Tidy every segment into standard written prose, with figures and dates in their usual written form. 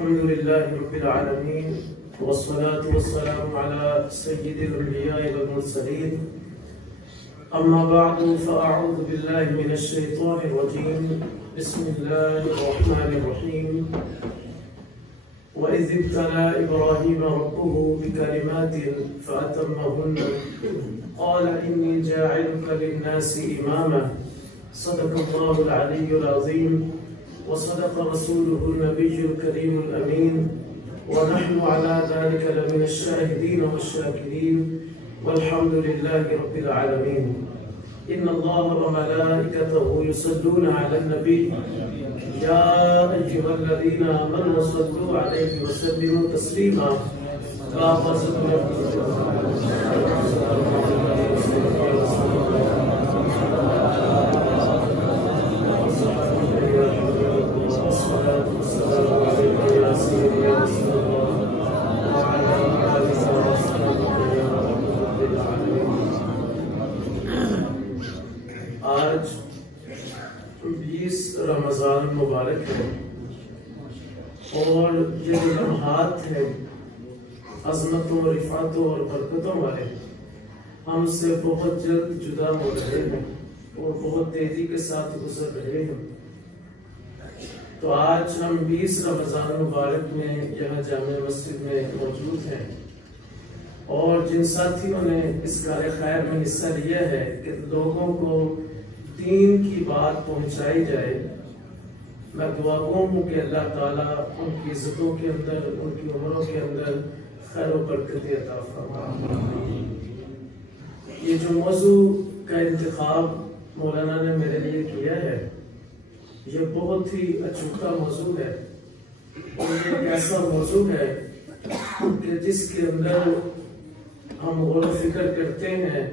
الحمد لله رب العالمين والصلاة والسلام على سيد الأنبياء والمرسلين أما بعد فأعوذ بالله من الشيطان الرجيم بسم الله الرحمن الرحيم وإذ ابتلى إبراهيم ربه بكلمات فأتمهن قال إني جاعلك للناس إماما صدق الله العلي العظيم وصدق رسوله النبي الكريم الأمين ونحن على ذلك لمن الشاهدين والشاكرين والحمد لله رب العالمين. إن الله وملائكته يصلون على النبي يا أيها الذين آمنوا صلوا عليه وسلموا تسليما. آج 20 رمضان مبارک ہے اور یہ لمحات ہیں عظمتوں رفعتوں اور برکتوں والے ہم سے بہت جلد جدا ہو رہے ہیں اور بہت تیزی کے ساتھ گزر رہے ہیں. تو آج ہم 20 رمضان مبارک میں یہاں جامع مسجد میں موجود ہیں اور جن ساتھیوں نے اس کار خیر میں حصہ لیا ہے کہ لوگوں کو دین کی بات پہنچائی جائے، میں دعا گو ہوں کہ اللہ تعالیٰ ان کی عزتوں کے اندر، ان کی عمروں کے اندر خیر و برکت عطا فرمائے. یہ جو موضوع کا انتخاب مولانا نے میرے لیے کیا ہے یہ بہت ہی اچھوتا موضوع ہے اور یہ ایک ایسا موضوع ہے کہ جس کے اندر ہم غور و فکر کرتے ہیں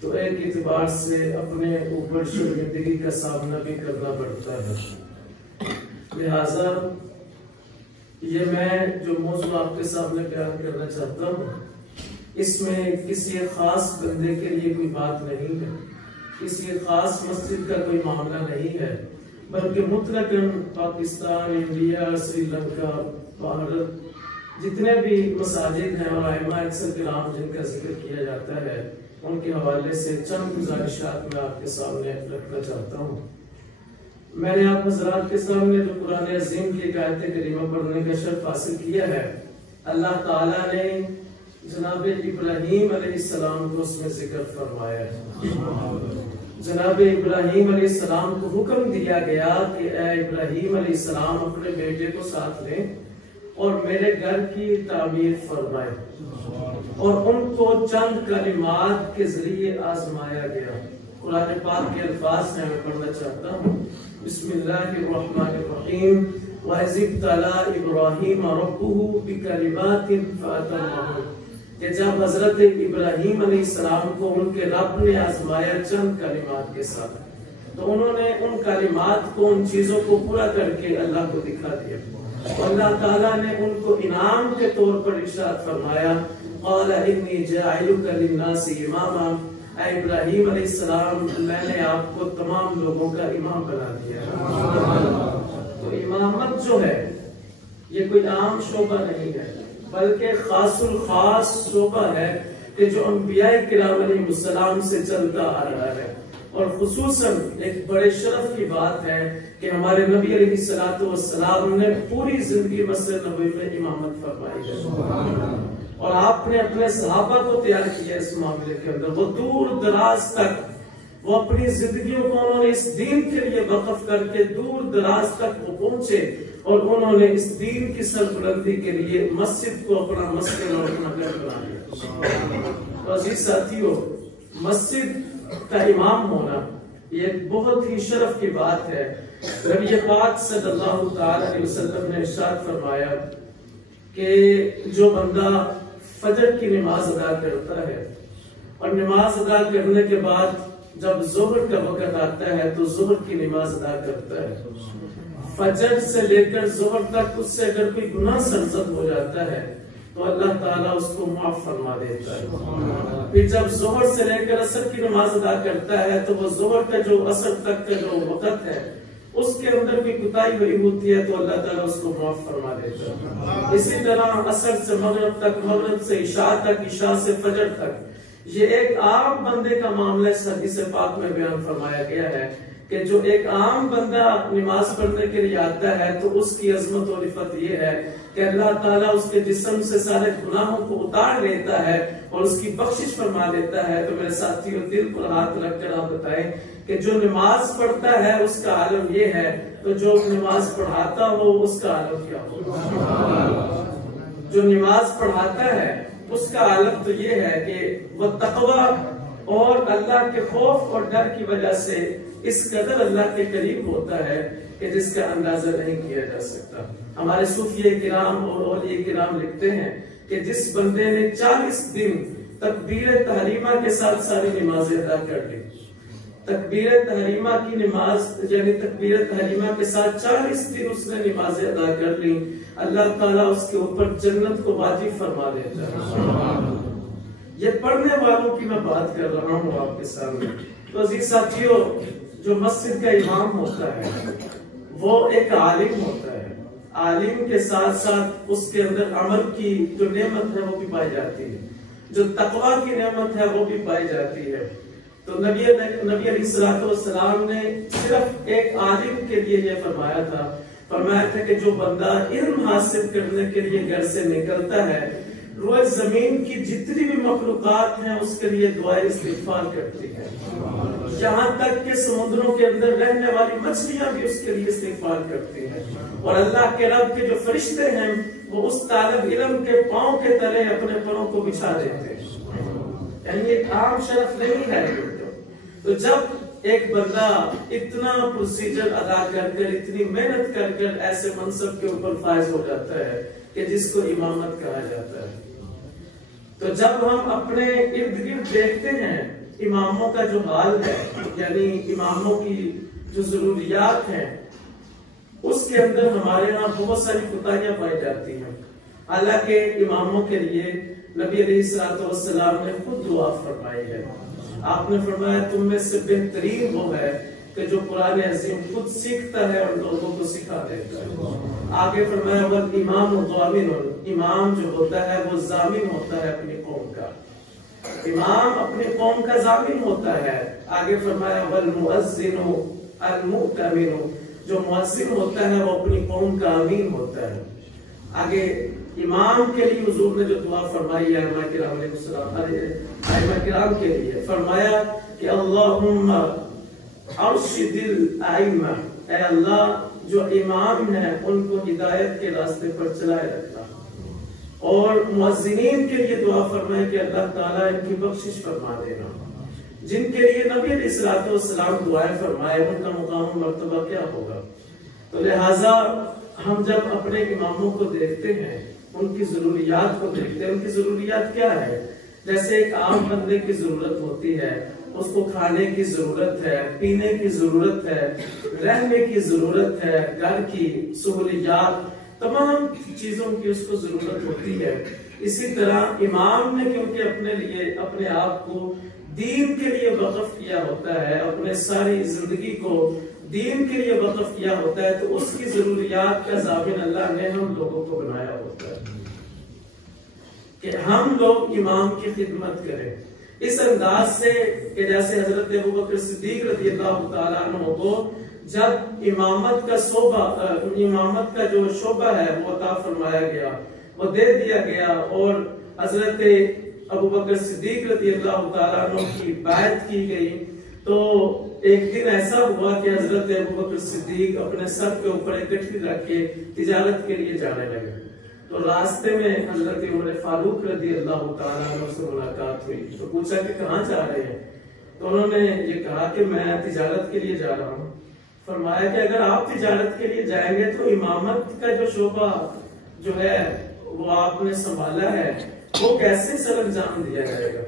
تو ایک اعتبار سے اپنے اوپر شرمندگی کا سامنا بھی کرنا پڑتا ہے. لہٰذا یہ میں جو موضوع آپ کے سامنے بیان کرنا چاہتا ہوں اس میں کسی خاص بندے کے لیے کوئی بات نہیں ہے، کسی خاص مسجد کا کوئی معاملہ نہیں ہے، بلکہ مطلقاً پاکستان، انڈیا، سری لنکا، بھارت جتنے بھی مساجد ہیں اور ائمہ اکثر کرام جن کا ذکر کیا جاتا ہے ان کے حوالے سے چند گزارشات میں آپ کے سامنے رکھنا چاہتا ہوں. میں نے آپ حضرات کے سامنے جو قرآن عظیم کی ایک آیت کریمہ پڑھنے کا شرف حاصل کیا ہے، اللہ تعالیٰ نے جناب ابراہیم علیہ السلام کو اس میں ذکر فرمایا ہے. جناب ابراہیم علیہ السلام کو حکم دیا گیا کہ اے ابراہیم علیہ السلام اپنے بیٹے کو ساتھ لیں اور میرے گھر کی تعمیر فرمائے، اور ان کو چند کلمات کے ذریعے آزمایا گیا. قرآن پاک کے الفاظ ہیں، میں پڑھنا چاہتا ہوں. بسم اللہ الرحمن الرحیم وَإِذِ ابْتَلَىٰ إِبْرَاهِيمَ رَبُّهُ بِكَلِمَاتٍ فَأَتَمَّهُنَّ کہ جب حضرت ابراہیم علیہ السلام کو ان کے رب نے آزمایا چند کلمات کے ساتھ تو انہوں نے ان کلمات کو، ان چیزوں کو پورا کر کے اللہ کو دکھا دیا. اللہ تعالیٰ نے ان کو انعام کے طور پر ارشاد فرمایا قال انی جاعلک للناس اماما، اے ابراہیم علیہ السلام میں نے آپ کو تمام لوگوں کا امام بنا دیا. تو امامت جو ہے یہ کوئی عام شعبہ نہیں ہے بلکہ خاص الخاص شعبہ ہے کہ جو انبیاء کرام علیہ السلام سے چلتا آ رہا ہے. اور خصوصاً ایک بڑے شرف کی بات ہے کہ ہمارے نبی علیہ السلام نے پوری زندگی مسجد نبوی میں امامت فرمائی ہے اور آپ نے اپنے صحابہ کو تیار کیا اس معاملے کے اندر. وہ دور دراز تک وہ اپنی زندگیوں کو انہوں نے اس دین کے لیے وقف کر کے دور دراز تک وہ پہنچے اور انہوں نے اس دین کی سربلندی کے لیے مسجد کو اپنا مسکن اور اپنا گھر بنا لیا. عزیز ساتھیو، مسجد کا امام ہونا یہ ایک بہت ہی شرف کی بات ہے. نبی پاک صلی اللہ تعالی علیہ وسلم نے ارشاد فرمایا کہ جو بندہ فجر کی نماز ادا کرتا ہے اور نماز ادا کرنے کے بعد جب ظہر کا وقت آتا ہے تو ظہر کی نماز ادا کرتا ہے، فجر سے لے کر ظہر تک اس سے اگر کوئی گناہ سرزد ہو جاتا ہے تو اللہ تعالیٰ اس کو معاف فرما دیتا ہے. پھر جب ظہر سے لے کر عصر کی نماز ادا کرتا ہے تو وہ ظہر کا جو عصر تک کا جو وقت ہے اس کے اندر بھی کوتاہی ہوئی ہوتی ہے تو اللہ تعالیٰ اس کو معاف فرما دیتا ہے۔ اسی طرح عصر سے مغرب تک، مغرب سے عشاء تک، عشاء سے فجر تک، یہ ایک عام بندے کا معاملہ اس حدیث پاک میں بیان فرمایا گیا ہے کہ جو ایک عام بندہ نماز پڑھنے کے لیے آتا ہے تو اس کی عظمت و رفت یہ ہے کہ اللہ تعالیٰ اس کے جسم سے سارے گناہوں کو اتار لیتا ہے اور اس کی بخشش فرما دیتا ہے۔ تو میرے ساتھیوں، دل پر ہاتھ رکھ کر آپ بتائیں کہ جو نماز پڑھتا ہے اس کا عالم یہ ہے، تو جو نماز پڑھاتا ہو اس کا عالم کیا ہوگا؟ جو نماز پڑھاتا ہے اس کا عالم تو یہ ہے کہ وہ تقوی اور اللہ کے خوف اور ڈر کی وجہ سے اس قدر اللہ کے قریب ہوتا ہے کہ جس کا اندازہ نہیں کیا جا سکتا۔ ہمارے صوفیہ کرام اور اولیاء کرام لکھتے ہیں کہ جس بندے نے 40 دن تکبیر تحریمہ کے ساتھ ساری نمازیں ادا کر لی، تکبیر تحریمہ کی نماز یعنی تکبیر تحریمہ کے ساتھ 40 دن اس نے نمازیں ادا کر لی، اللہ تعالیٰ اس کے اوپر جنت کو واجب فرما دیتا ہے۔ یہ پڑھنے والوں کی میں بات کر رہا ہوں آپ کے سامنے۔ تو عزیز ساتھیوں، جو مسجد کا امام ہوتا ہے وہ ایک عالم ہوتا ہے، عالم کے ساتھ ساتھ اس کے اندر عمل کی جو نعمت ہے وہ بھی پائی جاتی ہے، جو تقوی کی نعمت ہے وہ بھی پائی جاتی ہے۔ تو نبی علیہ السلام نے صرف ایک عالم کے لیے یہ فرمایا تھا کہ جو بندہ علم حاصل کرنے کے لیے گھر سے نکلتا ہے، روئے زمین کی جتنی بھی مخلوقات ہیں اس کے لیے دعائیں استغفار کرتی ہے، یہاں تک کہ سمندروں کے اندر رہنے والی مچھلیاں بھی اس کے لیے استغفار کرتی ہیں، اور اللہ کے رب کے جو فرشتے ہیں وہ اس طالب علم کے پاؤں کے تلے اپنے پروں کو بچھا دیتے ہیں۔ یعنی ایک عام شرف نہیں ہے۔ تو جب ایک بندہ اتنا پروسیجر ادا کر کر، اتنی محنت کر کر ایسے منصب کے اوپر فائز ہو جاتا ہے کہ جس کو امامت کہا جاتا ہے، تو جب ہم اپنے ارد گرد دیکھتے ہیں اماموں کا جو حال ہے، یعنی اماموں کی جو ضروریات ہیں، اس کے اندر ہمارے ہاں بہت ساری کوتاہیاں پائی جاتی ہیں۔ حالانکہ اماموں کے لیے نبی علیہ السلام نے خود دعا فرمائی ہے۔ آپ نے فرمایا تم میں سے بہترین وہ ہے کہ جو قرآن عظیم خود سیکھتا ہے اور لوگوں کو سکھا دیتا ہے۔ آگے فرمایا والامام ضامن، امام جو ہوتا ہے وہ ضامن ہوتا ہے اپنی قوم کا، امام اپنی قوم کا ضامن ہوتا ہے۔ آگے فرمایا والمؤذن المؤتمن، جو مؤذن ہوتا ہے وہ اپنی قوم کا امین ہوتا ہے۔ آگے امام کے لیے حضور نے جو دعا فرمائی ہے ائمہ کرام علیہ السلام، ائمہ کرام کے لیے فرمایا کہ اللہم ارشد الائمہ، اے اللہ جو امام ہیں ان کو ہدایت کے راستے پر چلائے رکھنا، اور مؤذنین کے لیے دعا فرمائے کہ اللہ تعالیٰ ان کی بخشش فرما دینا، جن کے لیے نبی علیہ السلام دعائیں فرمائے ان کا مقام و مرتبہ کیا ہوگا۔ تو لہٰذا ہم جب اپنے اماموں کو دیکھتے ہیں، ان کی ضروریات کو دیکھتے ہیں، ان کی ضروریات کیا ہے؟ جیسے ایک عام بندے کی ضرورت ہوتی ہے، اس کو کھانے کی ضرورت ہے، پینے کی ضرورت ہے، رہنے کی ضرورت ہے، گھر کی سہولیات، تمام چیزوں کی اس کو ضرورت ہوتی ہے۔ اسی طرح امام نے کیونکہ اپنے لیے اپنے آپ کو دین کے لیے وقف کیا ہوتا ہے، اپنے ساری زندگی کو دین کے لیے وقف کیا ہوتا ہے، تو اس کی ضروریات کا ضامن اللہ نے ہم لوگوں کو بنایا ہوتا ہے کہ ہم لوگ امام کی خدمت کریں اس انداز سے کہ جیسے حضرت ابوبکر صدیق رضی اللہ تعالیٰ عنہ کو جب امامت کا جو شعبہ ہے وہ عطا فرمایا گیا، وہ دے دیا گیا، اور حضرت ابوبکر صدیق رضی اللہ تعالیٰ عنہ کی بیعت کی گئی، تو ایک دن ایسا ہوا کہ حضرت ابوبکر صدیق اپنے سر کے اوپر ایک گٹھڑی رکھ کے تجارت کے لیے جانے لگے، تو راستے میں حضرت عمر فاروق رضی اللہ تعالیٰ عنہ سے ملاقات ہوئی، تو پوچھا کہ کہاں جا رہے ہیں؟ تو انہوں نے یہ کہا کہ میں تجارت کے لیے جا رہا ہوں۔ فرمایا کہ اگر آپ تجارت کے لیے جائیں گے تو امامت کا جو شعبہ جو ہے وہ آپ نے سنبھالا ہے وہ کیسے سر انجام دیا جائے گا؟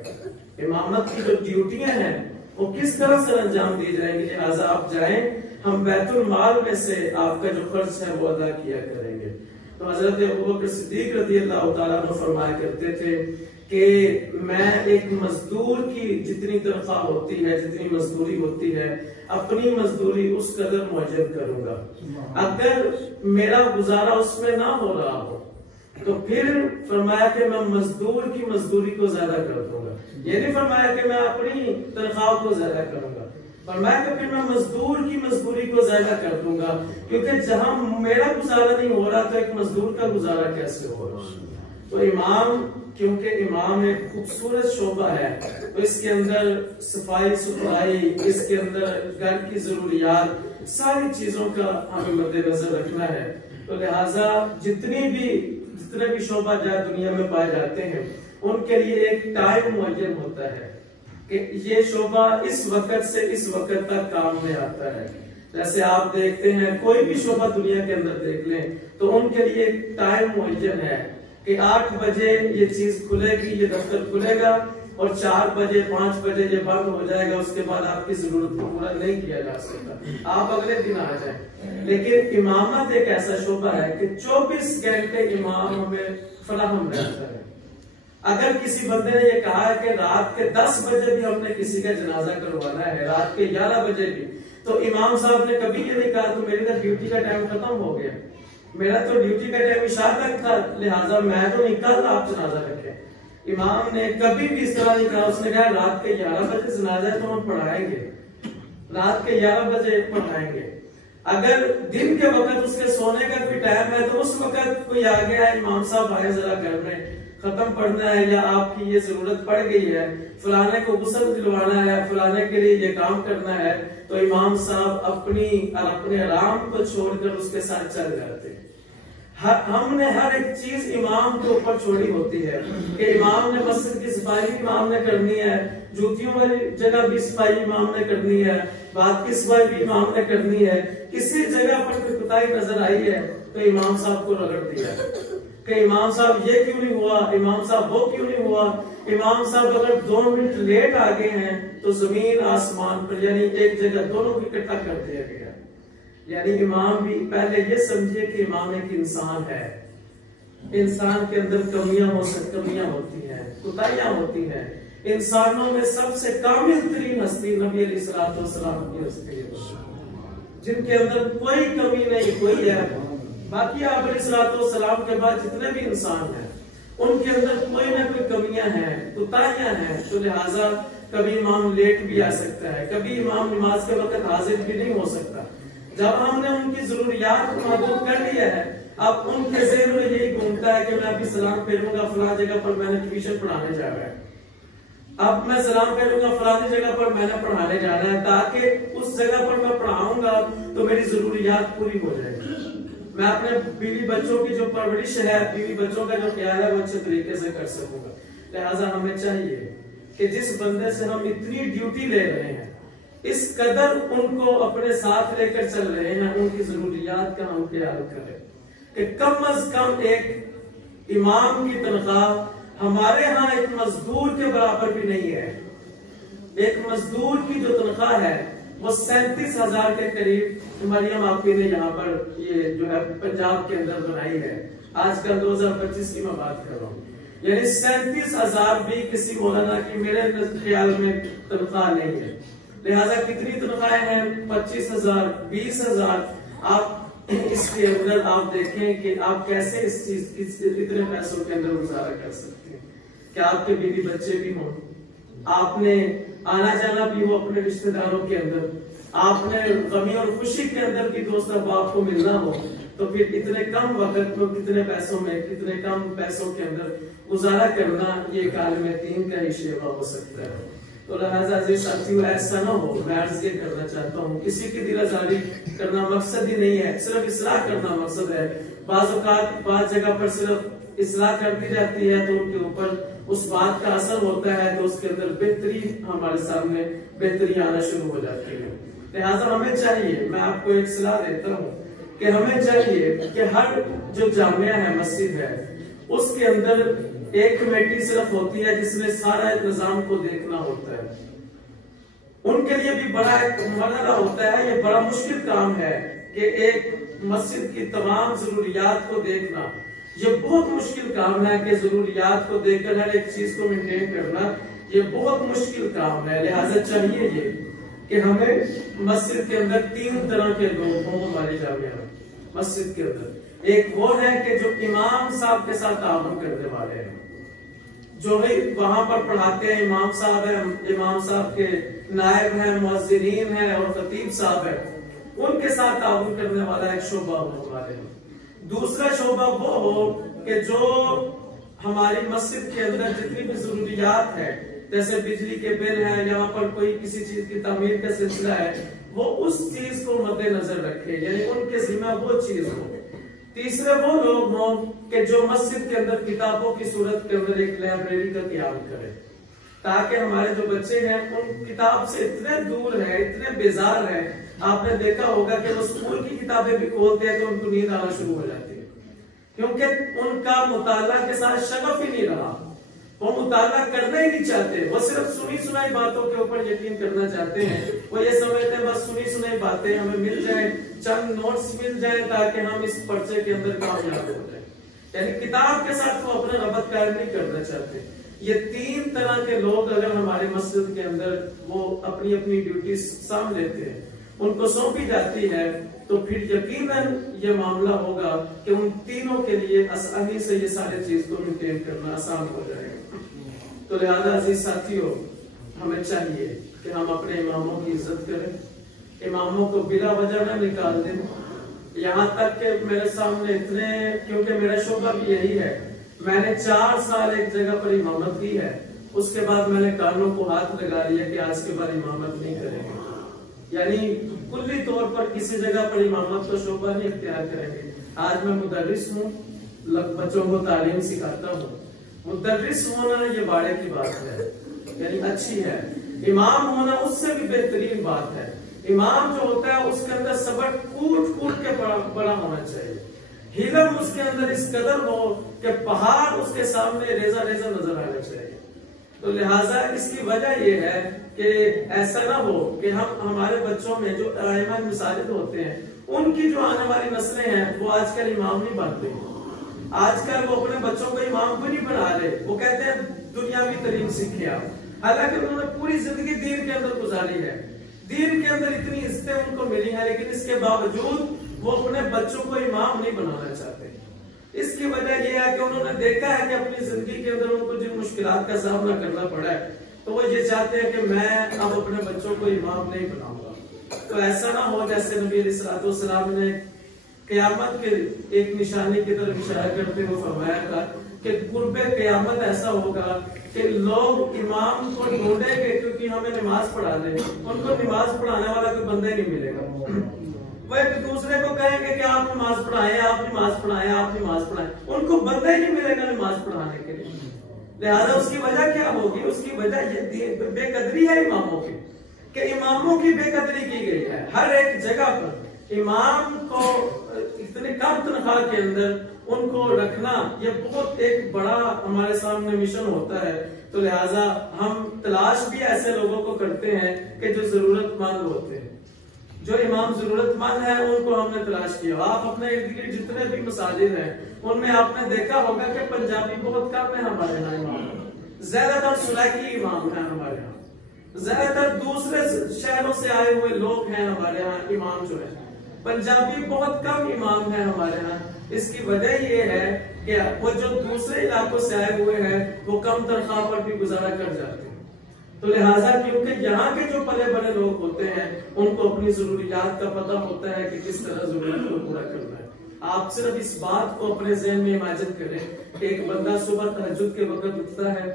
امامت کی جو ڈیوٹیاں ہیں وہ کس طرح سر انجام دی جائیں گی؟ لہٰذا آپ جائیں، ہم بیت المال میں سے آپ کا جو خرچ ہے وہ ادا کیا کریں گے۔ تو حضرت ابوبکر صدیق رضی اللہ تعالیٰ عنہ فرمایا کرتے تھے کہ میں ایک مزدور کی جتنی تنخواہ ہوتی ہے، جتنی مزدوری ہوتی ہے، اپنی مزدوری اس قدر معجب کروں گا۔ اگر میرا گزارا اس میں نہ ہو رہا ہو تو پھر فرمایا کہ میں مزدور کی مزدوری کو زیادہ کر دوں گا۔ یہ نہیں فرمایا کہ میں اپنی تنخواہ کو زیادہ کروں گا، فرمایا کہ پھر میں مزدور کی مزدوری کو زیادہ کر دوں گا، کیونکہ جہاں میرا گزارا نہیں ہو رہا تو ایک مزدور کا گزارا کیسے ہو رہا۔ تو امام، کیونکہ امام ایک خوبصورت شعبہ ہے، تو اس کے اندر صفائی ستھرائی، اس کے اندر گھر کی ضروریات، ساری چیزوں کا ہمیں مد نظر رکھنا ہے۔ تو لہٰذا جتنے بھی شعبہ جات دنیا میں پائے جاتے ہیں ان کے لیے ایک ٹائم معین ہوتا ہے کہ یہ شعبہ اس وقت سے اس وقت تک کام میں آتا ہے۔ جیسے آپ دیکھتے ہیں کوئی بھی شعبہ دنیا کے اندر دیکھ لیں تو ان کے لیے ایک ٹائم معین ہے کہ 8 بجے یہ چیز کھلے گی، یہ دفتر کھلے گا، اور 4 بجے 5 بجے یہ بند ہو جائے گا، اس کے بعد آپ کی ضرورت کو پورا نہیں کیا جا سکتا، آپ اگلے دن آ جائیں۔ لیکن امامت ایک ایسا شعبہ ہے کہ 24 گھنٹے امام ہمیں فراہم رہتا ہے۔ اگر کسی بندے نے یہ کہا ہے کہ رات کے 10 بجے بھی ہم نے کسی کا جنازہ کروانا ہے، رات کے 11 بجے بھی، تو امام صاحب نے کبھی یہ نہیں کہا تو میری تو ڈیوٹی کا ٹائم ختم ہو گیا، میرا تو ڈیوٹی کا ٹائم عشاء تک تھا، لہٰذا میں تو نہیں، کل آپ جنازہ رکھیں۔ امام نے کبھی بھی اس طرح نہیں کہا، اس نے کہا رات کے 11 بجے جنازہ ہے تو ہم پڑھائیں گے، رات کے 11 بجے پڑھائیں گے۔ اگر دن کے وقت اس کے سونے کا کوئی ٹائم ہے تو اس وقت کوئی آ گیا ہے، امام صاحب آئے ذرا گھر میں ختم پڑھنا ہے، یا آپ کی یہ ضرورت پڑ گئی ہے، فلانے کو غسل دلوانا ہے، فلانے کے لیے یہ کام کرنا ہے، تو امام صاحب اپنے آرام کو چھوڑ کر اس کے ساتھ چل جاتے ہیں۔ ہم نے ہر ایک چیز امام کے اوپر چھوڑی ہوتی ہے کہ امام نے مسجد کی صفائی بھی امام نے کرنی ہے، جوتیوں والی جگہ بھی صفائی امام نے کرنی ہے، بات کی صفائی بھی امام نے کرنی ہے۔ کسی جگہ پر کوئی کوتاہی نظر آئی ہے تو امام صاحب کو رگڑ دیا کہ امام صاحب یہ کیوں نہیں ہوا، امام صاحب وہ کیوں نہیں ہوا۔ امام صاحب اگر 2 منٹ لیٹ آگے ہیں تو زمین آسمان پر، یعنی ایک جگہ دونوں کو اکٹھا کر دیا گیا۔ یعنی امام بھی پہلے یہ سمجھے کہ امام ایک انسان ہے، انسان کے اندر کمیاں ہوتی ہیں، کوتاہیاں ہوتی ہیں۔ انسانوں میں سب سے کامل ترین ہستی نبی علیہ السلام کی ہستی ہے، جن کے اندر کوئی کمی نہیں، کوئی ہے۔ باقی آپ علیہ السلام کے بعد جتنے بھی انسان ہیں ان کے اندر کوئی نہ کوئی کمیاں ہیں، کوتاہیاں ہیں، تو لہٰذا کبھی امام لیٹ بھی آ سکتا ہے، کبھی امام نماز کے وقت حاضر بھی نہیں ہو سکتا۔ جب ہم نے ان کی ضروریات کو محدود کر لیا ہے، اب ان کے ذہن میں یہی گھومتا ہے کہ میں ابھی سلام پھیروں گا فلاں جگہ پر میں نے ٹیوشن پڑھانے جا رہا ہے، اب میں سلام پھیروں گا فلاں جگہ پر میں نے پڑھانے جانا ہے، تاکہ اس جگہ پر میں پڑھاؤں گا تو میری ضروریات پوری ہو جائے گی، میں اپنے بیوی بچوں کی جو پرورش ہے، بیوی بچوں کا جو خیال ہے وہ اچھے طریقے سے کر سکوں گا۔ لہٰذا ہمیں چاہیے کہ جس بندے سے ہم اتنی ڈیوٹی لے رہے ہیں، اس قدر ان کو اپنے ساتھ لے کر چل رہے ہیں، ان کی ضروریات کا ہم خیال کریں کہ کم از کم ایک امام کی تنخواہ ہمارے ہاں ایک مزدور کے برابر بھی نہیں ہے۔ ایک مزدور کی جو تنخواہ ہے وہ 37,000 کے قریب مریم آپی نے یہاں پر یہ جو ہے پنجاب کے اندر بنائی ہے، آج کل 2025 کی میں بات کر رہا ہوں، یعنی 37,000 بھی کسی مولانا کی میرے خیال میں تنخواہ نہیں ہے۔ لہٰذا کتنی تنخواہیں ہیں؟ 25,000 20,000۔ آپ اس کے اندر آپ دیکھیں کہ آپ کیسے اس چیز اتنے پیسوں کے اندر گزارا کر سکتے ہیں کہ آپ کے بیوی بچے بھی ہوں، آپ نے آنا جانا بھی ہو اپنے رشتہ داروں کے اندر، آپ نے غمی اور خوشی کے اندر بھی دوست احباب کو ملنا ہو، تو پھر اتنے کم وقت میں کتنے پیسوں میں کتنے کم پیسوں کے اندر گزارا کرنا یہ ایک عالم دین کا ہی شیوا ہو سکتا ہے۔ تو لہٰذا عزیز ساتھیو ایسا نہ ہو، میں عرض یہ کرنا چاہتا ہوں کسی کی دل آزاری کرنا مقصد ہی نہیں ہے، صرف اصلاح کرنا مقصد ہے۔ بعض اوقات بعض جگہ پر صرف اصلاح کر دی جاتی ہے تو ان کے اوپر اس بات کا اثر ہوتا ہے تو اس کے اندر بہتری ہمارے سامنے بہتری آنا شروع ہو جاتی ہے۔ لہٰذا ہمیں چاہیے، میں آپ کو ایک صلاح دیتا ہوں کہ ہمیں چاہیے کہ ہر جو جامعہ ہے، مسجد ہے، اس کے اندر ایک کمیٹی صرف ہوتی ہے جس میں سارا نظام کو دیکھنا ہوتا ہے۔ ان کے لیے بھی بڑا ایک مرحلہ ہوتا ہے، یہ بڑا مشکل کام ہے کہ ایک مسجد کی تمام ضروریات کو دیکھنا یہ بہت مشکل کام ہے کہ ضروریات کو دیکھ کر ہر ایک چیز کو مینٹین کرنا یہ بہت مشکل کام ہے. لہٰذا چاہیے یہ کہ ہمیں مسجد کے اندر 3 طرح کے لوگ ہوں ہماری جامعہ میں. مسجد کے اندر ایک وہ ہے کہ جو امام صاحب کے ساتھ تعاون کرنے والے ہیں, جو وہاں پر پڑھاتے ہیں, امام صاحب ہیں, امام صاحب کے نائب ہیں, مؤذنین ہیں اور خطیب صاحب ہیں, ان کے ساتھ تعاون کرنے والا ایک شعبہ ہو ہمارے. دوسرا شعبہ وہ ہو کہ جو ہماری مسجد کے اندر جتنی بھی ضروریات ہے, جیسے بجلی کے بل ہے, یہاں پر کوئی کسی چیز کی تعمیر کا سلسلہ ہے, وہ اس چیز کو مد نظر رکھے, یعنی ان کے ذمہ وہ چیز ہو. تیسرے وہ لوگ ہوں کہ جو مسجد کے اندر کتابوں کی صورت کے اندر ایک لائبریری کا قیام کرے, تاکہ ہمارے جو بچے ہیں ان کتاب سے اتنے دور ہیں, اتنے بیزار ہیں. آپ نے دیکھا ہوگا کہ وہ اسکول کی کتابیں بھی کھولتے ہیں تو ان کو نیند آنا شروع ہو جاتی ہے, کیونکہ ان کا مطالعہ کے ساتھ شغف ہی نہیں رہا. وہ مطالعہ کرنا ہی نہیں چاہتے, وہ صرف سنی سنائی باتوں کے اوپر یقین کرنا چاہتے ہیں. وہ یہ سمجھتے ہیں بس سنی سنائی باتیں ہمیں مل جائیں, چند نوٹس مل جائیں تاکہ ہم اس پرچے کے اندر کامیاب ہو جائیں. یعنی کتاب کے ساتھ وہ اپنا ربط قائم نہیں کرنا چاہتے. یہ 3 طرح کے لوگ اگر ہمارے مسجد کے اندر وہ اپنی اپنی ڈیوٹی سام لیتے ہیں, ان کو سونپی جاتی ہے, تو پھر یقیناً یہ معاملہ ہوگا کہ ان تینوں کے لیے آسانی سے یہ سارے چیز کو مینٹین کرنا آسان ہو جائے گا. تو لہذا عزیز ساتھیوں, ہمیں چاہیے کہ ہم اپنے اماموں کی عزت کریں, اماموں کو بلا وجہ نہ نکال دیں. یہاں تک کہ میرے سامنے اتنے, کیونکہ میرا شعبہ بھی یہی ہے, میں نے 4 سال ایک جگہ پر امامت کی ہے, اس کے بعد میں نے کانوں کو ہاتھ لگا لیا کہ آج کے بعد امامت نہیں کریں گے, یعنی کلی طور پر کسی جگہ پر امامت کا شعبہ نہیں اختیار کریں گے. آج میں مدرس ہوں, بچوں کو تعلیم سکھاتا ہوں. مدرس ہونا یہ باڑے کی بات ہے, یعنی اچھی ہے. امام ہونا اس سے بھی بہترین بات ہے. امام جو ہوتا ہے اس کے اندر صبر کوٹ کوٹ کے بڑا ہونا چاہیے, حلم اس کے اندر اس قدر ہو کہ پہاڑ اس کے سامنے ریزہ ریزہ نظر آنا چاہیے. تو لہٰذا اس کی وجہ یہ ہے کہ ایسا نہ ہو کہ ہمارے بچوں میں جو ائمہ مساجد ہوتے ہیں, ان کی جو آنے والی نسلیں ہیں وہ آج کل امام نہیں بن رہی. آج کل وہ اپنے بچوں کو امام کو نہیں بنا رہے, وہ کہتے ہیں دنیاوی تعلیم سیکھے آپ, حالانکہ انہوں نے پوری زندگی دین کے اندر گزاری ہے, دین کے اندر اتنی عزتیں ان کو ملی ہیں, لیکن اس کے باوجود وہ اپنے بچوں کو امام نہیں بنانا چاہتے. اس کی وجہ یہ ہے کہ انہوں نے دیکھا ہے کہ اپنی زندگی کے اندر ان کو جن مشکلات کا سامنا کرنا پڑا ہے, تو وہ یہ چاہتے ہیں کہ میں اب اپنے بچوں کو امام نہیں بناؤں گا. تو ایسا نہ ہو جیسے نبی علیہ السلام نے قیامت کے ایک نشانی کی طرف اشارہ کرتے ہوئے فرمایا تھا کہ قرب قیامت ایسا ہوگا کہ لوگ امام کو ڈھونڈیں گے کیونکہ ہمیں نماز پڑھا دیں, ان کو نماز پڑھانے والا کوئی بندہ نہیں ملے گا. وہ ایک دوسرے کو کہیں گے کہ آپ نماز پڑھائیں, آپ نماز پڑھائیں, آپ نماز پڑھائیں, ان کو بندہ ہی نہیں ملے گا نماز پڑھانے کے لیے. لہذا اس کی وجہ کیا ہوگی؟ اس کی وجہ یہ بے قدری ہے اماموں کی, کہ اماموں کی بے قدری کی گئی ہے. ہر ایک جگہ پر امام کو اتنے کم تنخواہ کے اندر ان کو رکھنا یہ بہت ایک بڑا ہمارے سامنے مشن ہوتا ہے. تو لہٰذا ہم تلاش بھی ایسے لوگوں کو کرتے ہیں کہ جو ضرورت مند ہوتے ہیں, جو امام ضرورت مند ہے ان کو ہم نے تلاش کیا. آپ اپنے ارد گرد جتنے بھی مساجد ہیں ان میں آپ نے دیکھا ہوگا کہ پنجابی بہت کم ہے ہمارے یہاں امام, زیادہ تر سلیکی امام ہیں ہمارے یہاں, زیادہ تر دوسرے شہروں سے آئے ہوئے لوگ ہیں ہمارے یہاں امام جو ہے. پنجابی بہت کم امام ہیں ہمارے یہاں. اس کی وجہ یہ ہے کہ وہ جو دوسرے علاقوں سے آئے ہوئے ہیں وہ کم تنخواہ پر بھی گزارا کر جاتے ہیں. تو لہٰذا کیونکہ یہاں کے جو بڑے بڑے لوگ ہوتے ہیں ان کو اپنی ضروریات کا پتہ ہوتا ہے کہ کس طرح ضرورت کو پورا کرنا ہے. آپ صرف اس بات کو اپنے ذہن میں امیجن کریں کہ ایک بندہ صبح تہجد کے وقت اٹھتا ہے,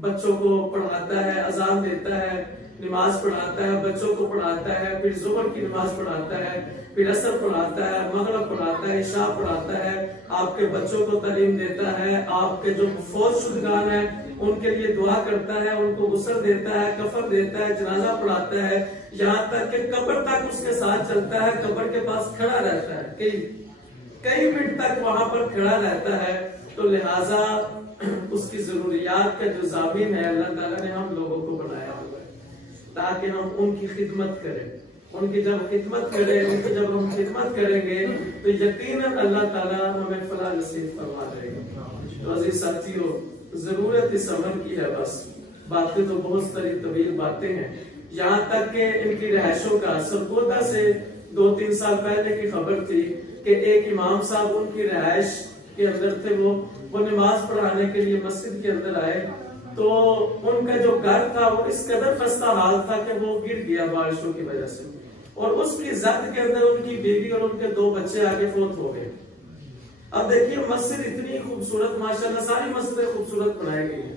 بچوں کو پڑھاتا ہے, اذان دیتا ہے, نماز پڑھاتا ہے, بچوں کو پڑھاتا ہے, پھر ظہر کی نماز پڑھاتا ہے, پھر عصر پڑھاتا ہے, مغرب پڑھاتا ہے, عشاء پڑھاتا ہے, آپ کے بچوں کو تعلیم دیتا ہے, آپ کے جو فوت شدگان ہیں ان کے لیے دعا کرتا ہے, ان کو غسل دیتا ہے, کفن دیتا ہے, جنازہ پڑھاتا ہے, یہاں تک کہ قبر تک اس کے ساتھ چلتا ہے, قبر کے پاس کھڑا رہتا ہے, کئی منٹ تک وہاں پر کھڑا رہتا ہے. تو لہٰذا اس کی ضروریات کا جو ضامن ہے اللہ تعالیٰ نے ہم لوگوں کو بنایا ہوا ہے تاکہ ہم ان کی خدمت کریں, ان کی جب خدمت کریں، ان کی جب ہم خدمت کریں گے تو یقیناً اللہ تعالیٰ ہمیں فلاح نصیب فرما دے گا۔ تو عزیز ساتھیوں، ضرورت اس عمل کی ہے، بس باتیں تو بہت ساری طویل باتیں ہیں، یہاں تک کہ ان کی رہائشوں کا سرگودا سے 2-3 سال پہلے کی خبر تھی کہ ایک امام صاحب ان کی رہائش کے اندر تھے، وہ نماز پڑھانے کے لیے مسجد کے اندر آئے تو ان کا جو گھر تھا وہ اس قدر خستہ حال تھا کہ وہ گر گیا بارشوں کی وجہ سے، اور اس کی زد کے اندر ان کی بیوی اور ان کے 2 بچے آگے فوت ہو گئے۔ اب دیکھیے مسجد اتنی خوبصورت، ماشاءاللہ ساری مسجدیں خوبصورت بنائی گئی ہیں،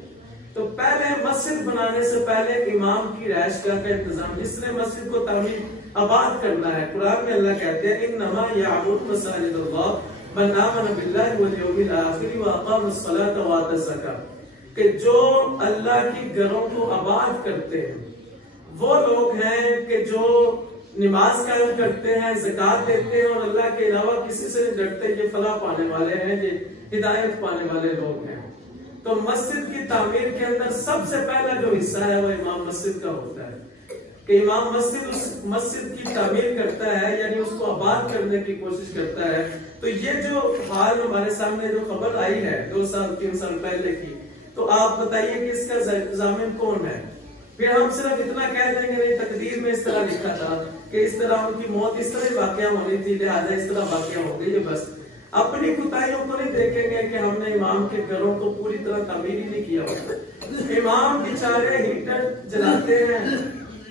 تو پہلے مسجد بنانے سے پہلے امام کی رہائش گاہ کا انتظام، جس نے مسجد کو تعمیر آباد کرنا ہے، قرآن میں اللہ کہتے ہیں انما یعمر مساجد اللہ من آمن باللہ والیوم الآخر واقام الصلاۃ وآتى الزکاۃ، کہ جو اللہ کی گھروں کو آباد کرتے ہیں وہ لوگ ہیں کہ جو نماز قائم کرتے ہیں، زکات دیتے ہیں اور اللہ کے علاوہ کسی سے نہیں ڈرتے، یہ فلاح پانے والے ہیں، یہ ہدایت پانے والے لوگ ہیں۔ تو مسجد کی تعمیر کے اندر سب سے پہلا جو حصہ ہے وہ امام مسجد کا ہوتا ہے، کہ امام مسجد اس مسجد کی تعمیر کرتا ہے، یعنی اس کو آباد کرنے کی کوشش کرتا ہے۔ تو یہ جو حال ہمارے سامنے جو خبر آئی ہے 2-3 سال پہلے کی، تو آپ بتائیے کہ اس کا ضامن کون ہے؟ پھر ہم صرف اتنا کہہ دیں گے نہیں تقدیر میں اس طرح لکھا تھا کہ اس طرح ان کی موت اس طرح واقعہ ہونی تھی، لہٰذا اس طرح واقعہ ہو گئی، بس اپنی کوتاہیوں کو نہیں دیکھیں گے کہ ہم نے امام کے گھروں کو پوری طرح تعمیر ہی نہیں کیا ہوتا۔ امام بیچارے ہیٹر جلاتے ہیں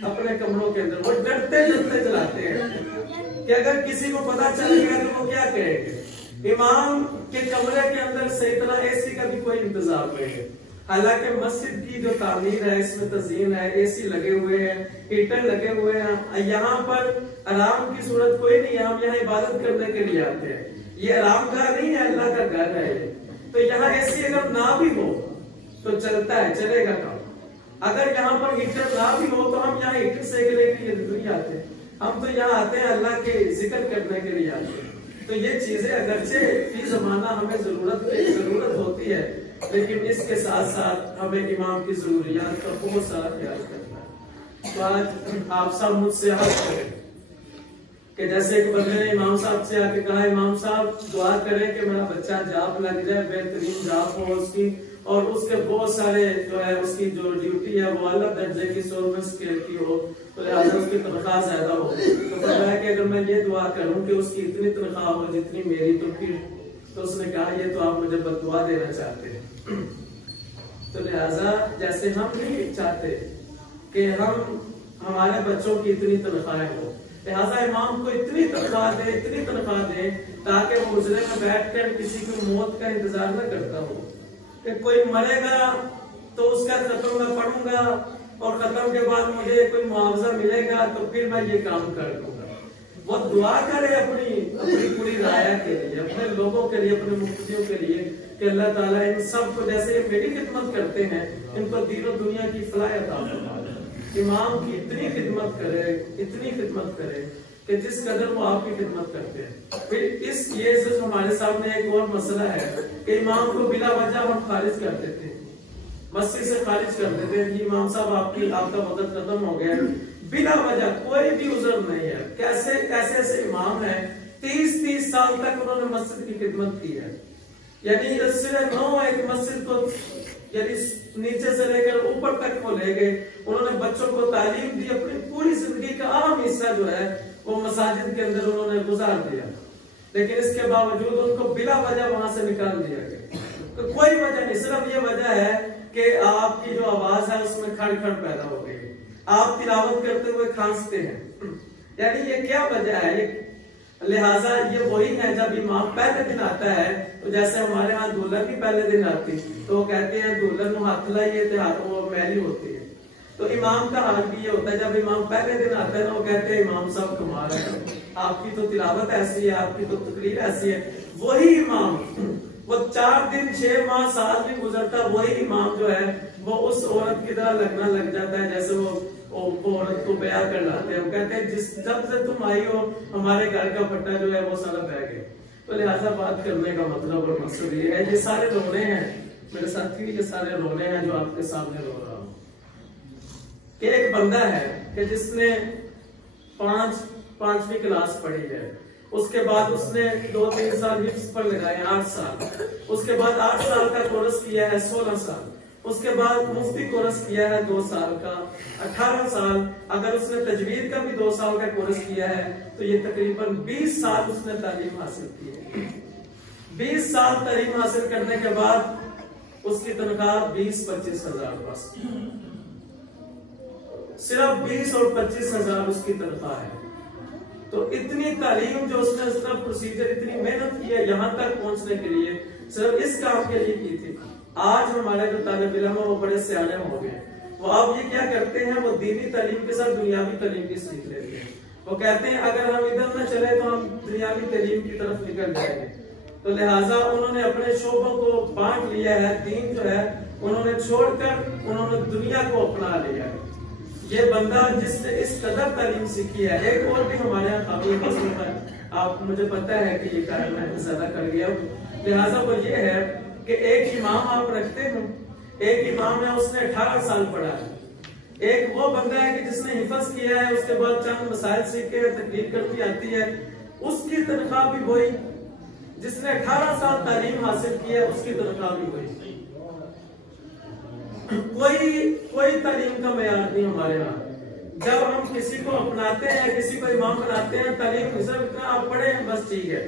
اپنے کمروں کے اندر، وہ ڈرتے ڈرتے جلاتے ہیں کہ اگر کسی کو پتا چل گیا تو وہ کیا کہیں گے۔ امام کے کمرے کے اندر صحیح طرح اے سی کا بھی کوئی انتظام نہیں ہے، حالانکہ مسجد کی جو تعمیر ہے اس میں تزئین ہے، اے سی لگے ہوئے ہیں، ہیٹر لگے ہوئے ہیں، یہاں پر آرام کی صورت کوئی نہیں ہے، ہم یہاں عبادت کرنے کے لیے آتے ہیں، یہ آرام گاہ نہیں ہے، اللہ کا گھر ہے یہ۔ تو یہاں اے سی اگر نہ بھی ہو تو چلتا ہے، چلے گا کام۔ اگر یہاں پر ہیٹر نہ بھی ہو تو ہم یہاں ہیٹر سیکنے کے لیے نہیں آتے، ہم تو یہاں آتے ہیں اللہ کے ذکر کرنے کے لیے آتے ہیں۔ تو یہ چیزیں اگرچہ فی زمانہ ہمیں ضرورت ہوتی ہے، لیکن اس کے ساتھ ساتھ ہمیں امام کی ضروریات کا بہت سارا خیال کرنا ہے۔ تو آج آپ سب مجھ سے عرض کریں کہ جیسے ایک بندے نے امام صاحب سے آ کے کہا امام صاحب دعا کریں کہ میرا بچہ جاب لگ جائے، بہترین جاب ہو اس کی، اور اس کے بہت سارے جو ہے اس کی جو ڈیوٹی ہے وہ اعلیٰ درجے کی 100 اسکیل کی ہو، تو لہٰذا اس کی تنخواہ زیادہ ہو۔ تو فرمایا کہ اگر میں یہ دعا کروں کہ اس کی اتنی تنخواہ ہو جتنی میری، تو پھر تو اس نے کہا یہ تو آپ مجھے بد دعا دینا چاہتے ہیں۔ تو لہٰذا جیسے ہم نہیں چاہتے کہ ہمارے بچوں کی اتنی تنخواہیں ہو، لہٰذا امام کو اتنی تنخواہ دے تاکہ وہ حجرے میں بیٹھ کر کسی کی موت کا انتظار نہ کرتا ہو، کہ کوئی مرے گا تو اس کا ختم میں پڑھوں گا اور ختم کے بعد مجھے کوئی معاوضہ ملے گا تو پھر میں یہ کام کر دوں گا۔ وہ دعا کرے اپنی پوری رعایا کے لیے، اپنے لوگوں کے لیے، اپنے مفتیوں کے لیے کہ اللہ تعالیٰ ان سب کو جیسے میری خدمت کرتے ہیں ان کو دین و دنیا کی فلاح عطا فرمائے۔ امام کی اتنی خدمت کرے کہ جس قدر وہ آپ کی خدمت کرتے ہیں۔ پھر یہ صرف ہمارے سامنے ایک اور مسئلہ ہے کہ امام کو بلا وجہ ہم خارج کر دیتے ہیں، مسجد سے خارج کر دیتے ہیں کہ امام صاحب آپ کا وقت ختم ہو گیا، بلا وجہ کوئی بھی عذر نہیں ہے۔ کیسے ایسے امام ہیں 30 سال تک انہوں نے مسجد کی خدمت کی ہے، یعنی صرف 9 ایک مسجد کو یعنی نیچے سے لے کر اوپر تک وہ لے گئے، انہوں نے بچوں کو تعلیم دی، اپنی پوری زندگی کا اہم حصہ جو ہے وہ مساجد کے اندر انہوں نے گزار دیا، لیکن اس کے باوجود ان کو بلا وجہ وہاں سے نکال دیا گیا۔ تو کوئی وجہ نہیں، صرف یہ وجہ ہے کہ آپ کی جو آواز ہے اس میں کھڑ کھڑ پیدا ہو گئی، آپ تلاوت کرتے ہوئے کھانستے ہیں، یعنی یہ کیا وجہ ہے؟ لہٰذا یہ وہی ہے جب امام پہلے دن آتا ہے، تو جیسے ہمارے ہاں دلہن بھی پہلے دن آتی تو وہ کہتے ہیں دلہن کو ہاتھ لائیے تو وہ میلی ہوتی ہے، تو امام کا حال بھی یہ ہوتا ہے جب امام پہلے دن آتا ہے نا وہ کہتے ہیں امام صاحب کمال ہے، آپ کی تو تلاوت ایسی ہے، آپ کی تو تقریر ایسی ہے۔ وہی امام وہ 4 دن 6 ماہ سال بھی گزرتا، وہی امام جو ہے وہ اس عورت کی طرح لگنا لگ جاتا ہے جیسے وہ عورت کو بیاہ کر لاتے ہیں، وہ کہتے ہیں جب سے تم آئی ہو ہمارے گھر کا پٹا جو ہے وہ سارا بہ گیا۔ تو لہٰذا بات کرنے کا مطلب اور مقصد یہ ہے، یہ سارے رونے ہیں میرے ساتھی، یہ سارے رونے ہیں جو آپ کے سامنے رو رہا ہوں، کہ ایک بندہ ہے کہ جس نے پانچویں کلاس پڑھی ہے، اس کے بعد اس نے 2-3 سال حفظ پر لگائے 8 سال، اس کے بعد 8 سال کا کورس کیا ہے 16 سال، اس کے بعد مفتی کورس کیا ہے 2 سال کا 18 سال، اگر اس نے تجوید کا بھی 2 سال کا کورس کیا ہے تو یہ تقریباً 20 سال اس نے تعلیم حاصل کی ہے۔ 20 سال تعلیم حاصل کرنے کے بعد اس کی تنخواہ 20-25 ہزار، بس صرف 20 اور 25 ہزار اس کی تنخواہ ہے۔ تو اتنی تعلیم جو اس نے صرف پروسیجر، اتنی محنت کی ہے یہاں تک پہنچنے کے لیے، صرف اس کام کے لیے کی تھی۔ آج ہمارے جو طالب علم ہیں وہ بڑے سیانے ہو گئے، وہ اب یہ کیا کرتے ہیں، وہ دینی تعلیم کے ساتھ دنیاوی تعلیم بھی سیکھ لیتے ہیں۔ وہ کہتے ہیں اگر ہم ادھر نہ چلے تو ہم دنیاوی تعلیم کی طرف نکل جائیں گے، تو لہٰذا انہوں نے اپنے شعبوں کو بانٹ لیا ہے، دین جو ہے انہوں نے چھوڑ کر انہوں نے دنیا کو اپنا لیا ہے۔ یہ بندہ جس نے اس قدر تعلیم سیکھی ہے، ایک اور بھی ہمارے یہاں قابل مسئلہ ہے، آپ مجھے پتا ہے کہ یہ کارن میں زیادہ کر گیا ہوں، لہٰذا وہ یہ ہے کہ ایک امام آپ رکھتے ہیں، ایک امام ہے اس نے 18 سال پڑھا ہے، ایک وہ بندہ ہے کہ جس نے حفظ کیا ہے، اس کے بعد چند مسائل سیکھے ہیں، تقریر کرتی آتی ہے، اس کی تنخواہ بھی وہی، جس نے 18 سال تعلیم حاصل کی ہے اس کی تنخواہ بھی وہی۔ کوئی تعلیم کا معیار نہیں ہمارے ہاں۔ جب ہم کسی کو اپناتے ہیں، کسی کو امام بناتے ہیں، تعلیم صرف اتنا آپ پڑھے ہیں بس ٹھیک ہے،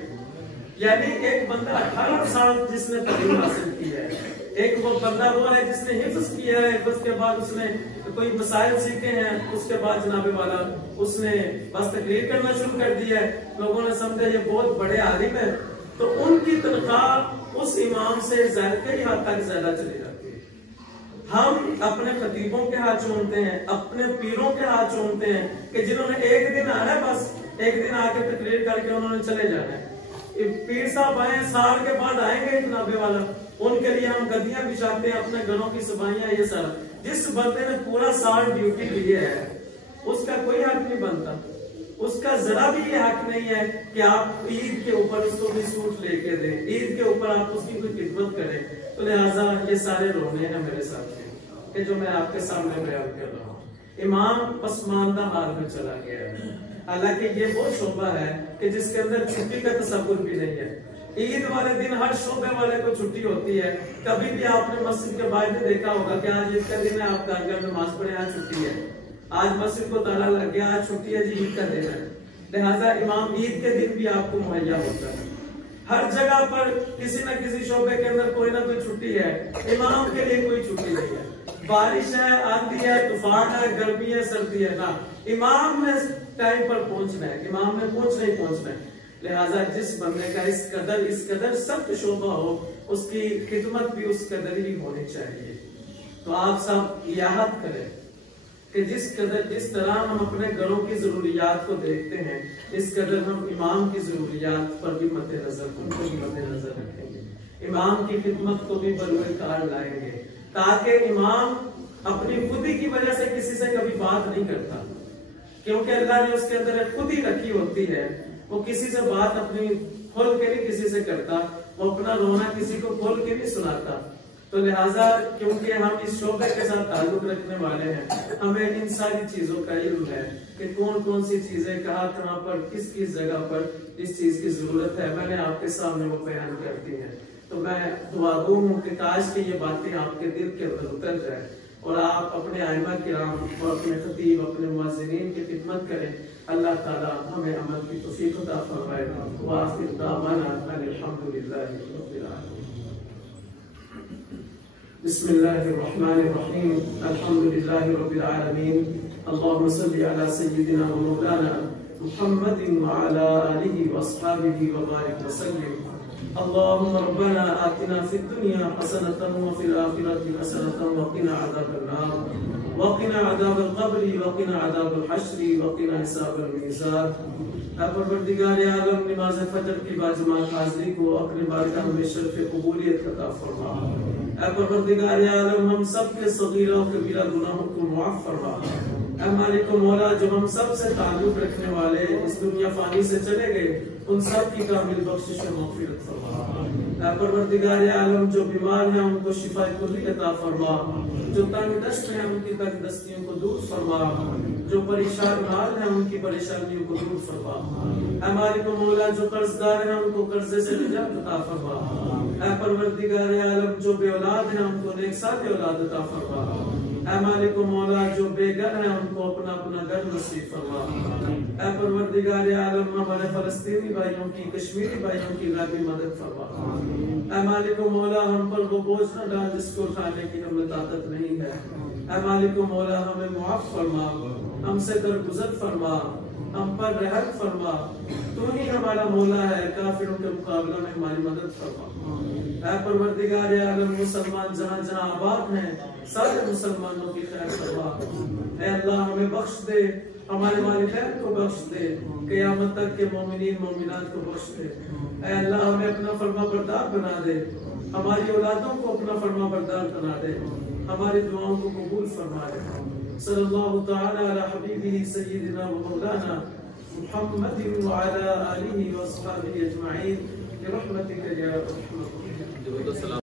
یعنی ایک بندہ 18 سال جس نے تعلیم حاصل کی ہے، ایک وہ بندہ وہ ہے جس نے حفظ کیا ہے، حفظ کے بعد اس نے کوئی مسائل سیکھے ہیں، اس کے بعد جناب والا اس نے بس تقریر کرنا شروع کر دی ہے، لوگوں نے سمجھا یہ بہت بڑے عالم ہے، تو ان کی تنخواہ اس امام سے کئی حد تک زیادہ چلی جاتی ہے۔ ہم اپنے خطیبوں کے ہاتھ چونتے ہیں، اپنے پیروں کے ہاتھ چونتے ہیں کہ جنہوں نے ایک دن آنا ہے، بس ایک دن آ کے تقریر کر کے انہوں نے چلے جانا ہے۔ پیر صاحب آئے سال کے بعد آئیں گے جناب والا، ان کے لیے ہم گدیاں بچھاتے ہیں، اپنے گھروں کی صفائیاں، یہ سارا۔ جس بندے نے پورا سال ڈیوٹی لی ہے اس کا کوئی حق نہیں بنتا، اس کا ذرا بھی یہ حق نہیں ہے کہ آپ عید کے اوپر اس کو بھی سوٹ لے کے دیں، عید کے اوپر آپ اس کی کوئی خدمت کریں۔ تو لہٰذا یہ سارے رونے ہیں میرے ساتھ کہ جو میں آپ کے سامنے بیان کر رہا ہوں۔ امام پسماندہ حال میں چلا گیا ہے، حالانکہ یہ وہ شعبہ ہے کہ جس کے اندر چھٹی کا تصور بھی نہیں ہے۔ عید والے دن ہر شعبے والے کو چھٹی ہوتی ہے، کبھی بھی آپ نے مسجد کے باہر میں دیکھا ہوگا کہ آج عید کا دن ہے، آپ گھر نماز پڑھیں، آج چھٹی ہے، آج مسجد کو تالا لگ گیا، آج چھٹی ہے جی، عید کا دن ہے۔ لہٰذا امام عید کے دن بھی آپ کو مہیا ہوتا ہے۔ ہر جگہ پر کسی نہ کسی شعبے کے اندر کوئی نہ کوئی چھٹی ہے، امام کے لیے کوئی چھٹی نہیں ہے۔ بارش ہے، آندھی ہے، طوفان ہے، گرمی ہے، سردی ہے، نہ امام نے ٹائم پر پہنچنا ہے، امام نے پہنچنا ہے۔ لہٰذا جس بندے کا اس قدر سخت شعبہ ہو، اس کی خدمت بھی اس قدر ہی ہونی چاہیے۔ تو آپ سب یاد کریں کہ جس طرح ہم اپنے گھروں کی ضروریات کو دیکھتے ہیں، اس قدر ہم امام کی ضروریات پر بھی مد نظر رکھیں گے، امام کی خدمت کو بھی بروئے کار لائیں گے، تاکہ امام اپنی خودی کی وجہ سے کسی سے کبھی بات نہیں کرتا، کیونکہ اللہ نے اس کے اندر خودی رکھی ہوتی ہے، وہ کسی سے بات اپنی کھول کے نہیں کسی سے کرتا، وہ اپنا رونا کسی کو کھول کے نہیں سناتا۔ تو لہٰذا کیونکہ ہم اس شعبے کے ساتھ تعلق رکھنے والے ہیں، ہمیں ان ساری چیزوں کا علم ہے کہ کون سی چیزیں کہاں پر کس جگہ پر اس چیز کی ضرورت ہے، میں نے آپ کے سامنے وہ بیان کر دی ہے۔ تو میں دعا گو ہوں کہ کاش کہ یہ باتیں آپ کے دل کے اندر اتر جائیں اور آپ اپنے ائمہ کرام اور اپنے خطیب، اپنے مؤذنین کی خدمت کریں۔ اللہ تعالی ہمیں عمل کی توفیق عطا فرمائے۔ وآخر دعوانا ان الحمدللہ رب العالمین۔ بسم اللہ الرحمن الرحیم، الحمدللہ رب العالمین، اللہم صلی علی سیدنا و مولانا محمد وعلی آلہ واصحابہ وبارک وسلم۔ اللهم ربنا آتنا في الدنيا حسنة وفي الآخرة حسنة وقنا عذاب النار وقنا عذاب القبر وقنا عذاب الحشر وقنا حساب الميزان۔ اے پروردگار عالم، نماز فجر کی باجماعت حاضری کو اپنے بارگاہ میں شرف قبولیت عطا فرما۔ اے پروردگار عالم، ہم سب کے صغیرہ و کبیرہ گناہوں کو معاف فرما۔ اے مالک و مولا، جو ہم سب سے تعلق رکھنے والے اس دنیا فانی سے چلے گئے، ان سب کی کامل بخشش و مغفرت فرما۔ اے پروردگار عالم جو بیمار ہیں ان کو شفا کلی عطا فرما، جو تنگ دست ہیں ان کی تنگ دستیوں کو دور فرما، جو پریشان حال ہیں ان کی پریشانیوں کو دور فرما، اے مالک و مولا جو قرض دار ہیں ان کو قرضے سے نجات عطا فرما، اے پروردگار عالم جو بے اولاد ہیں ان کو نیک ساتھ اولاد عطا فرما، اے مالک و مولا جو بے گھر ہیں ان کو اپنا اپنا گھر نصیب فرما، اے پروردگار عالم ہمارے فلسطینی بھائیوں کی، کشمیری بھائیوں کی غیبی مدد فرما، اے مالک و مولا ہم پر وہ بوجھ نہ ڈال جس کو اٹھانے کی ہمیں طاقت نہیں ہے، اے مالک و مولا ہمیں معاف فرما، ہم سے درگزر فرما، ہم پر رحم فرما، تو ہی ہمارا مولا ہے، کافروں کے مقابلہ میں ہماری مدد فرما، اے پروردگار عالم مسلمان جہاں جہاں آباد ہیں سارے مسلمانوں کی خیر فرما، اے اللہ ہمیں بخش دے، ہمارے والدین کو بخش دے، قیامت تک کے مومنین مومنات کو بخش دے، اے اللہ ہمیں اپنا فرما بردار بنا دے، ہماری اولادوں کو اپنا فرما بردار بنا دے، ہماری دعاؤں کو قبول فرما دے، صلی اللہ تعالی علی حبیبہ سیدنا و مولانا محمد وعلی آلہ و اصحابہ اجمعین برحمتک یا ارحم الراحمین۔